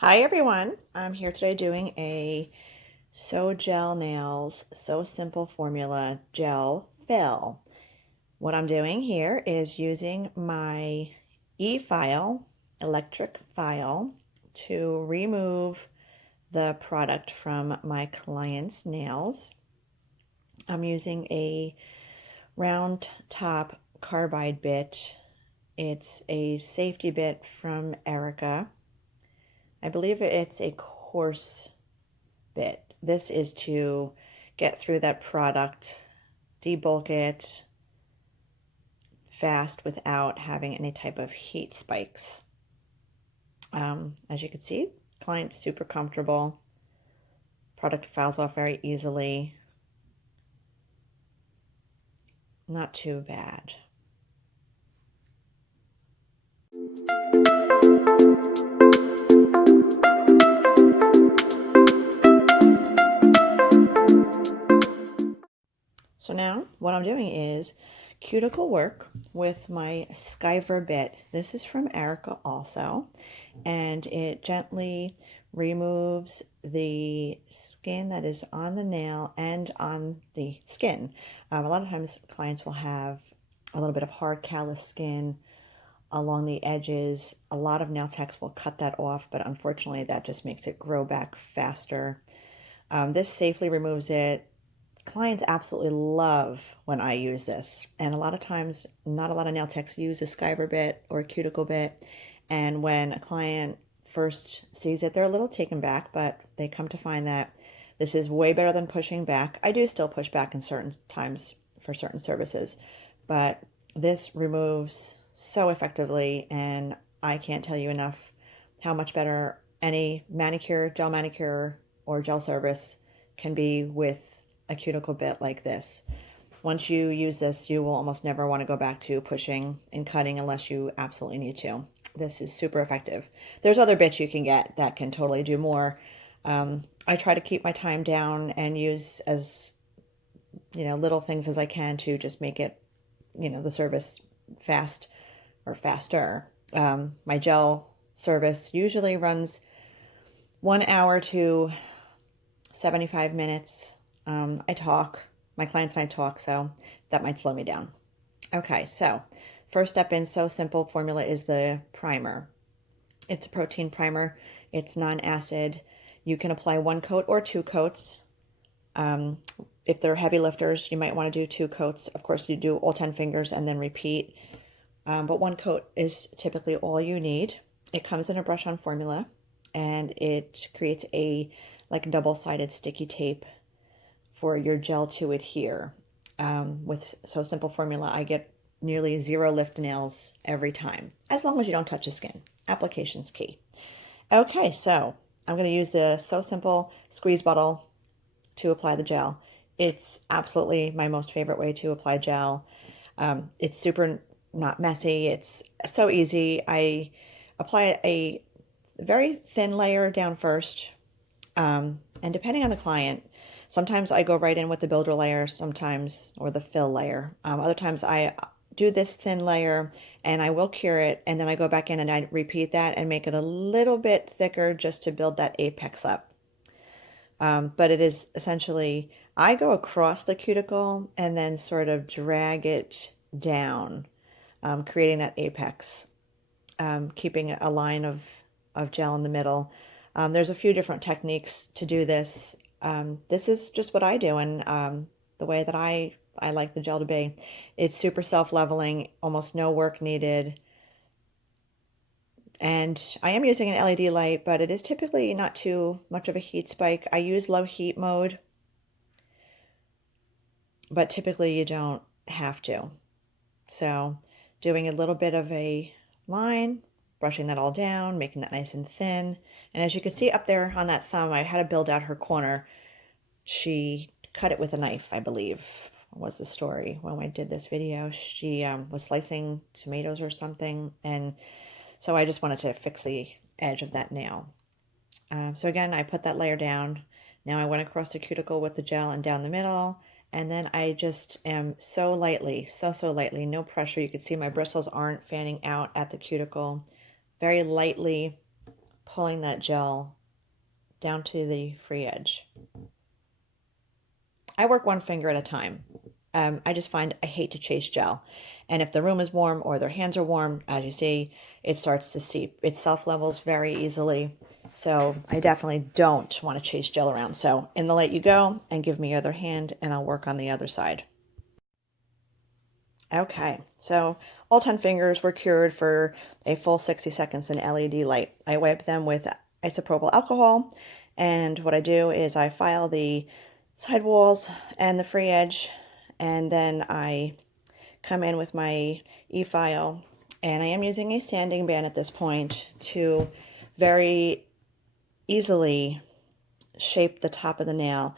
Hi everyone, I'm here today doing a SOGEL Nails So Simple Formula Gel Fill. What I'm doing here is using my e-file, electric file, to remove the product from my client's nails. I'm using a round top carbide bit. It's a safety bit from Erica. I believe it's a coarse bit. This is to get through that product, debulk it fast without having any type of heat spikes. As you can see, client's super comfortable. Product files off very easily. Not too bad. So now what I'm doing is cuticle work with my Skyver bit. This is from Erica also, and it gently removes the skin that is on the nail and on the skin. A lot of times clients will have a little bit of hard callous skin along the edges. A lot of nail techs will cut that off, but unfortunately that just makes it grow back faster. This safely removes it. Clients absolutely love when I use this, and a lot of times not a lot of nail techs use a Skyver bit or a cuticle bit, and when a client first sees it, they're a little taken back, but they come to find that this is way better than pushing back. I do still push back in certain times for certain services, but this removes so effectively, and I can't tell you enough how much better any manicure, gel manicure, or gel service can be with a cuticle bit like this. Once you use this, you will almost never want to go back to pushing and cutting unless you absolutely need to. This is super effective. There's other bits you can get that can totally do more. I try to keep my time down and use as little things as I can to just make it, the service fast or faster. My gel service usually runs 1 hour to 75 minutes. My clients and I talk, so that might slow me down. Okay, so first step in So Simple formula is the primer. It's a protein primer. It's non-acid. You can apply 1 coat or 2 coats. If they're heavy lifters, you might want to do 2 coats. Of course, you do all 10 fingers and then repeat. But 1 coat is typically all you need. It comes in a brush-on formula, and it creates a double-sided sticky tape for your gel to adhere. With So Simple formula, I get nearly 0 lift nails every time, as long as you don't touch the skin. Application's key. Okay, so I'm going to use the So Simple squeeze bottle to apply the gel. It's absolutely my most favorite way to apply gel. It's super not messy. It's so easy. I apply a very thin layer down first, and depending on the client, sometimes I go right in with the builder layer, sometimes, or the fill layer. Other times I do this thin layer and I will cure it, and then I go back in and I repeat that and make it a little bit thicker just to build that apex up. But it is essentially, I go across the cuticle and then sort of drag it down, creating that apex, keeping a line of gel in the middle. There's a few different techniques to do this. This is just what I do, and the way that I like the gel to be. It's super self-leveling, almost no work needed. And I am using an LED light, but it is typically not too much of a heat spike. I use low heat mode, but typically you don't have to. So doing a little bit of a line, brushing that all down, making that nice and thin. And as you can see up there on that thumb, I had to build out her corner. She cut it with a knife, I believe, was the story when I did this video. She was slicing tomatoes or something, and so I just wanted to fix the edge of that nail. So again, I put that layer down. Now I went across the cuticle with the gel and down the middle, and then I just am so lightly, so lightly, no pressure. You can see my bristles aren't fanning out at the cuticle. Very lightly pulling that gel down to the free edge. I work one finger at a time. I just find I hate to chase gel. And if the room is warm or their hands are warm, as you see, it starts to seep. It self-levels very easily. So I definitely don't want to chase gel around. So in the light you go, and give me your other hand and I'll work on the other side. Okay, so all 10 fingers were cured for a full 60 seconds in LED light. I wipe them with isopropyl alcohol, and what I do is I file the side walls and the free edge, and then I come in with my e-file, and I am using a sanding band at this point to very easily shape the top of the nail.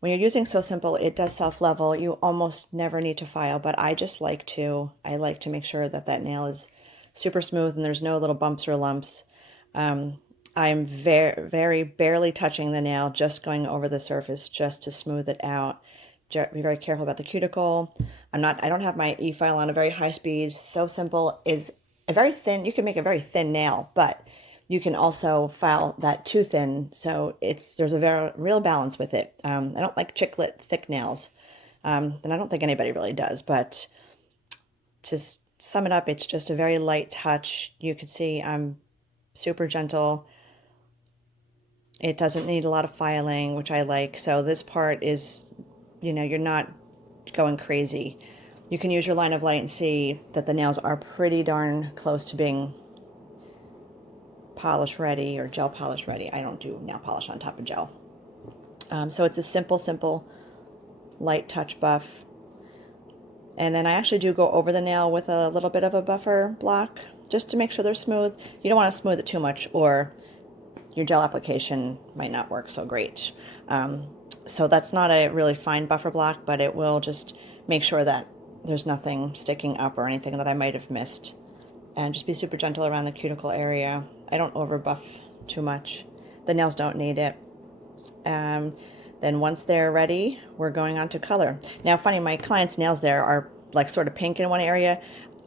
When you're using So Simple, it does self-level. You almost never need to file, but I like to make sure that that nail is super smooth and there's no little bumps or lumps. I'm very barely touching the nail, just going over the surface just to smooth it out. Be very careful about the cuticle. I don't have my e-file on a very high speed. So Simple is a very thin, you can make a very thin nail, but you can also file that too thin. So there's a very real balance with it. I don't like chiclet thick nails. And I don't think anybody really does, but to sum it up, it's just a very light touch. You can see I'm super gentle. It doesn't need a lot of filing, which I like. So this part is, you're not going crazy. You can use your line of light and see that the nails are pretty darn close to being polish ready or gel polish ready. I don't do nail polish on top of gel. So it's a simple light touch buff. And then I actually do go over the nail with a little bit of a buffer block just to make sure they're smooth. You don't want to smooth it too much or your gel application might not work so great. So that's not a really fine buffer block, but it will just make sure that there's nothing sticking up or anything that I might have missed. And just be super gentle around the cuticle area. I don't over buff too much. The nails don't need it. Then once they're ready, we're going on to color. Now, funny, my client's nails there are like sort of pink in one area.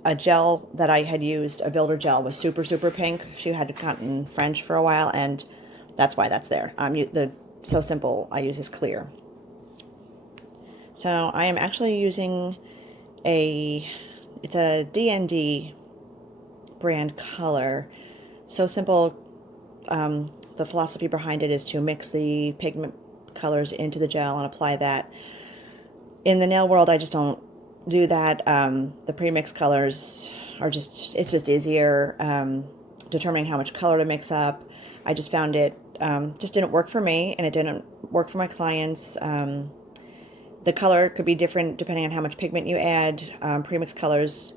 A gel that I had used, a builder gel, was super pink. She had gotten French for a while, and that's why that's there. The So Simple I use is clear. So I am actually using it's a D&D brand color. So Simple, the philosophy behind it is to mix the pigment colors into the gel and apply that. In the nail world, I just don't do that. The pre-mixed colors are it's just easier determining how much color to mix up. I just found it just didn't work for me, and it didn't work for my clients. The color could be different depending on how much pigment you add. Pre-mixed colors,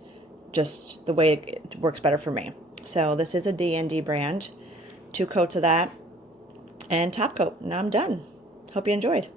just the way it works better for me. So this is a D&D brand. 2 coats of that and top coat, and I'm done. Hope you enjoyed.